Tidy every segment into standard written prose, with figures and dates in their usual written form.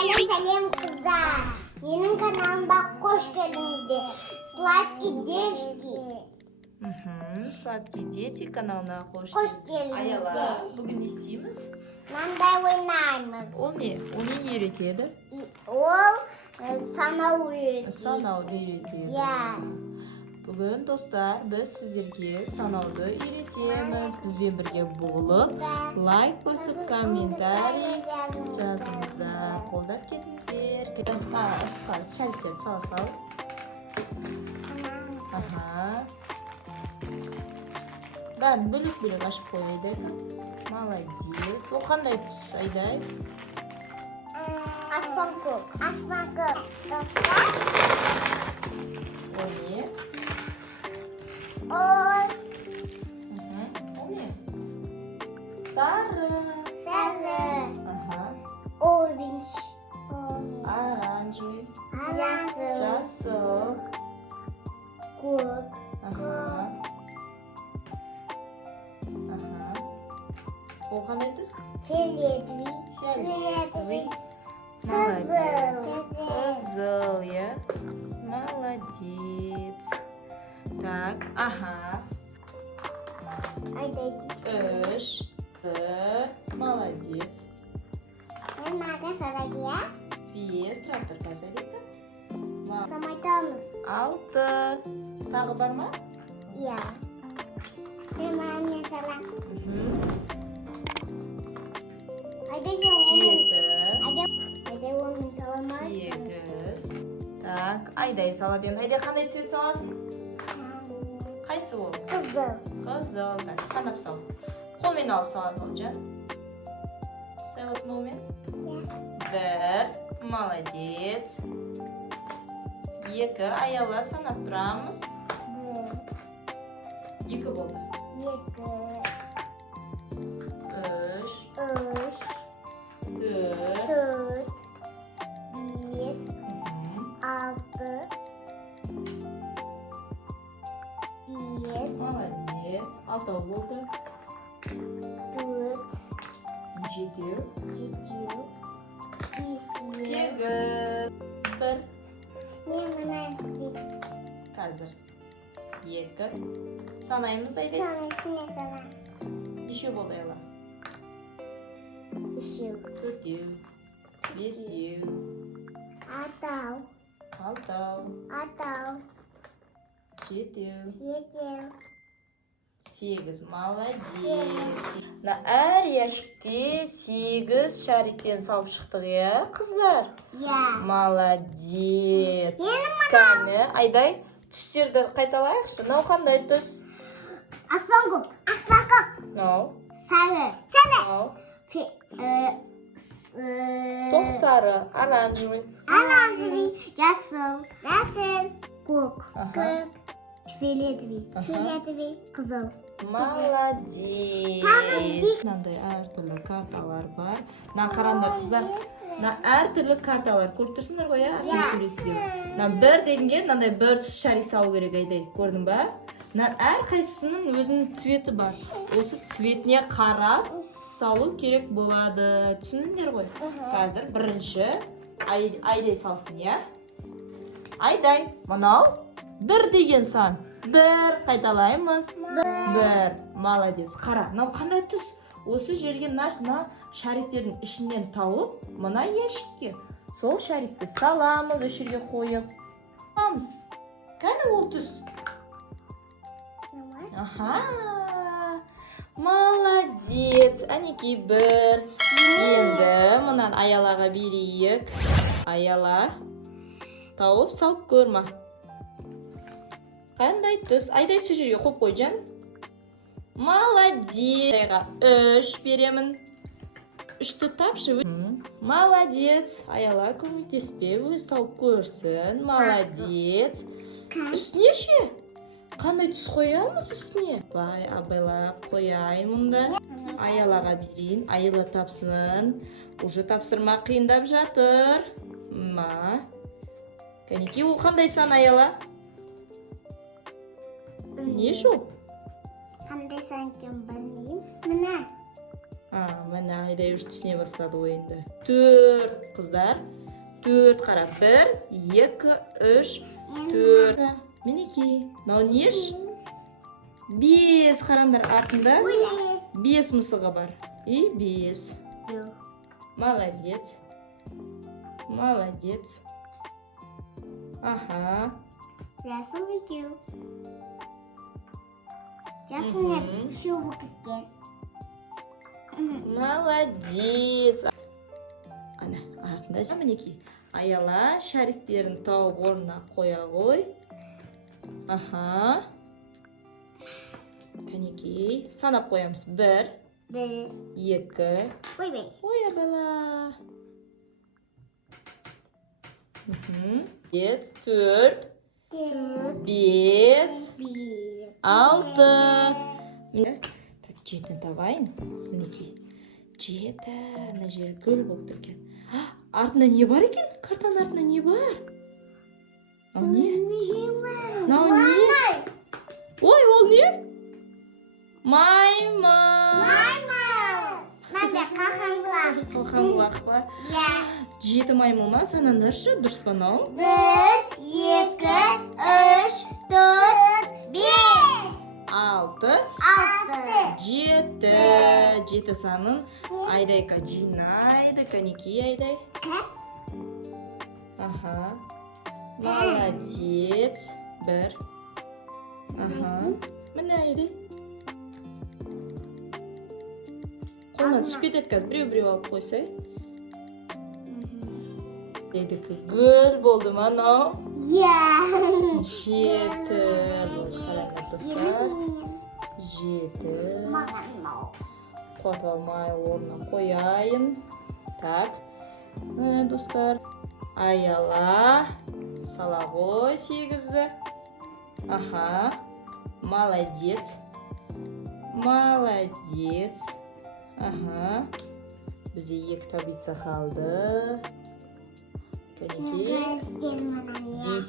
Selam kızlar. Benim kanalıma hoş geldiniz. Sladky Девочки. Sladky Дети kanalına hoş Hoş geldiniz. geldiniz. Ayala, bugün ne isteyimiz? Nanda oynayımız. O ne? O ne öğretiyordu? O sana uyuyor. Sanavda öğretiyordu. Ya. Bugün dostlar biz sizlerge sanavda öğretemiz. Bizben birge bulup, like basıp, kommentariy жазыңыздар. Қолдап кетіңіздер. Шариктерді сала. Aha. Ben bölük açıp koyaydık. Молодец. Ол қандай түс, Айдай? Aşpan kok. Aşpan kok. Dostlar. O ne? O O ne? Sarı. sarı. Aha. Orange. Оранжевый. Jasıl. Жасыл. Kok. Aha. Aha. Ол қандай түс? Фиолетовый. Фиолетовый. Кызыл. Молодец. Кызыл, я. Молодец. Так, ага. Ayda Үш. Молодец. Nerede sarayı ya? Бес. Трактор қайда кетті? Самайтамыз. Алты. Тағы бар ма? Ya. Hemen mesela. Ayda sen onun. Жеті. Ayda onun salamazsın. Сегіз. Так, Айдай салады енді. Айдай қандай цвет саласың? Қайсы ол? Kızıl. Қызыл. Так, санап сал. Қолмен алып саласың, жан. Саласың қолмен? Бір. Молодец. Екі. Аяла санап тұрамыз. Екі болды. Екі. Үш. Üç. Төрт. Dört. Beş. Altı. Beş. Молодец. Алтау болды. Dört. Жетеу. Жетеу. Бес. Сегіз. Бір. Не мына істейді? Қазір. Екі. Санаймыз, Айдай. Санасына санас. Нешеу болды, Айла? Үшеу. Төртеу. Бесеу. Атау. Алтау. Атау. Жетеу. Жетеу. Сегіз. Молодец. Мына әр ящикте 8 шариктен салып шықтық, иә, қыздар? Я. Молодец. Кәні, Айдай, түстерді қайталайықшы. Мынау қандай түс? Аспан көк. Аспан көк. Мынау. Sarı. Sarı. Мынау. Тоқ Сары, оранжевый. Оранжевый. Жасыл. Жасыл. Көк. Ага. Көк. Фиолетовый. Ага. Фиолетовый. Қызыл. Молодец. Мынандай әртүрлі карталар бар. Мына қараңдар, қыздар. Мына әртүрлі карталар көріп тұрсыңдар ғой, иә? Мына бір дегенге мынандай бір түс шарик салу керек, Айдай. Көрдің ба? Мына әрқайсысының өзінің цветі бар. Осы цветіне қарап салу керек болады. Түсіндіңдер ғой? Қазір бірінші Айдай салсын, иә? Айдай, мынау бір деген сан. Бір қайталаймыз. Бір. Молодец. Қара, мынау қандай түс? Осы жерге мына шариктердің ішінен тауып, мына ящикке сол шарикті саламыз, осы жерге қойып. Аламыз. Кәні ол түс? Аха. Молодец. Әнекей бір. Енді мұнан Аялаға берейік. Аяла. Тауып салып көрма. Қандай түс? Айдай сол жерге қойып қой, жан. Молодец. Айға 3 беремін. 3-ті тапшы. Молодец. Аяла көмектеспе, өз тауып көрсін. Молодец. Үстіне ше? Қандай түс қоямыз үстіне? Бай, абайлап қояйын мұнда. Аялаға берейін. Аяла тапсын. Уже тапсырма қиындап жатыр. Кәнекей, ол қандай сан, Аяла? Не жол? Қандай сан кем білмеймін. Мына. Міне Айдай уже түсіне бастады ойынды. 4 қыздар. 4 қара. 1, 2, 3, 4. Мінекей. Мынау неш? 5 қарандар артында. 5 мысығы бар. И 5. Молодец. Молодец. Ага. Жасыл екеу. Жасыл не? Үшеу болып кеткен. Молодец. Ана, артында мінекей. Аяла шариктерін тауып орнына қоя ғой. Аха. Кәнекей. Санап қоямыз. 1, 2. Ой, бала. 4, 5, 6. Так, 7 табайын. Мінекей. 7. Ана жер гүл болып тұр екен. Артында не бар екен? Картаның артында не бар? Ау не? Мынау не? Ой, ол не? Маймыл. Мама, қалқамлақ. Қалқамлақ па? 7 маймыл ма? Санаңдаршы, дұрыс па мынау? 1, 2, 3, 4, 5. 6, 7. 7 санын Айдайка жинайды. Кәнекей Айдай. Аха. Молодец. 1. Аха. Міне Айдай. Қолына түспет еткіз. Біреу алып қойсай. Айдайка гүл болды ма мынау? 7 болды. Қараңдар достар. 7. Құлатып алмай орнына қояйын. Так. Достар. Аяла. Сала ғой 8-ді. Аха. Молодец. Молодец. Аха. Бізде 2 таблица қалды. Кәнекей. 5,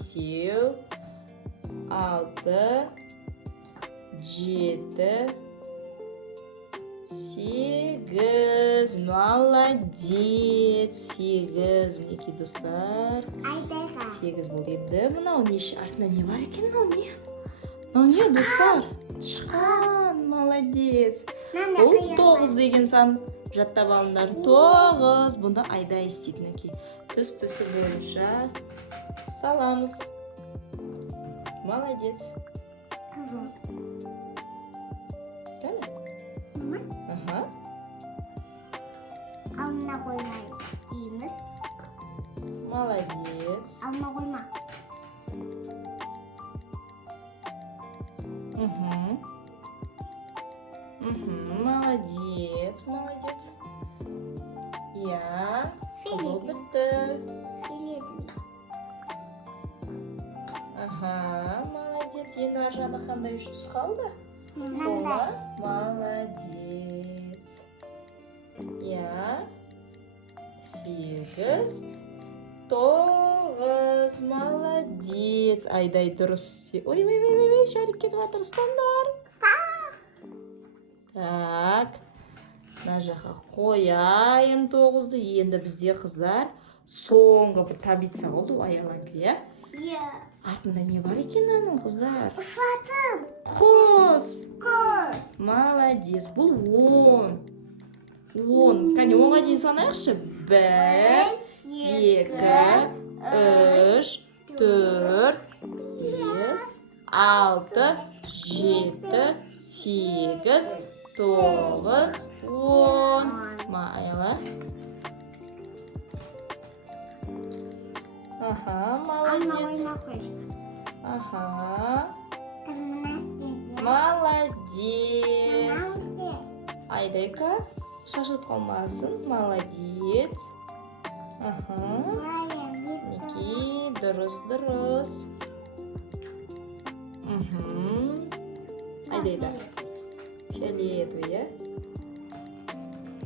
6, 7, 8. Молодец. 8. Мінекей достар. 8 болды. Енді мынау неше артында не бар екен? Мынау не? Мынау не достар? Тышқан. Молодец. Бұл 9 деген сан. Жаттап алыңдар. 9. Бұнда Айдай істейтін әке. Түс-түсі бойынша саламыз. Молодец. Қызыл. Кәне? Аха. Алына қоймай істейміз. Молодец. Алына қойма. Молодец, молодец. Я. Қызыл бітті. Фиолетовый. Аха, молодец. Енді ар жағында қандай 3 түс қалды? Сол ма? Молодец. Я. 8, 9. Молодец. Айдай дұрыс. Ой, шарик кетіп жатыр. Ұстандар. Так. Мына жаққа қояйын 9-ды. Енді бізде қыздар соңғы бір таблица болды. Ол Аяланікі, иә? Артында не бар екен аның қыздар? Ұшатын. Құс. Молодец. Бұл 10. 10. Кәне 10-ға дейін санайықшы. 1, 2, 3, 4, 5, 6, 7, 8, 9, 10. Аяла. Аха, молодец. Аха. Молодец. Айдайка шашылып қалмасын. Молодец. Аха. Мінекей, дұрыс. Айдайда. Фиолетовый, иә?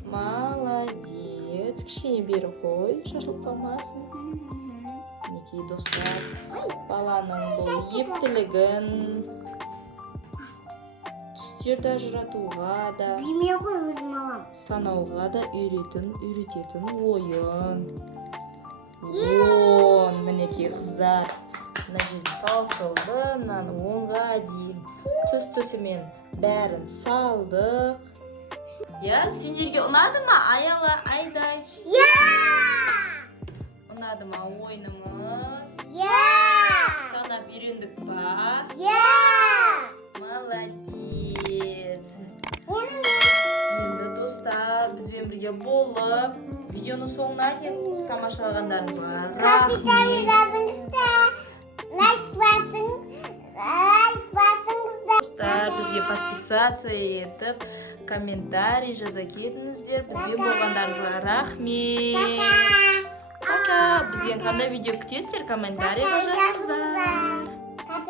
Молодец. Кішкене бері қой, шашылып қалмасын. Мінекей, достар. Баланың бұл ептілігін түстерді ажыратуға да, Білмей ғой өзім алам. санауға да үйрететін ойын. Он, мінекей қыздар. Мына жерде таусылды, мынаны 10-ға дейін тұс-тұсымен бәрін салдық. Я, сендерге ұнады ма? Аяла, Айдай. Ұнады ма ойынымыз? Санап үйрендік па? Молодец. Енді достар, бізбен бірге болып, видеоны соңына дейін тамашалағандарыңызға рахмет. Достар, бізге подписаться етіп, комментарий жаза кетіңіздер. Бізбен болғандарыңызға рахмет. Пока. Бізден қандай видео күтесіздер, комментарийға жазыңыздар.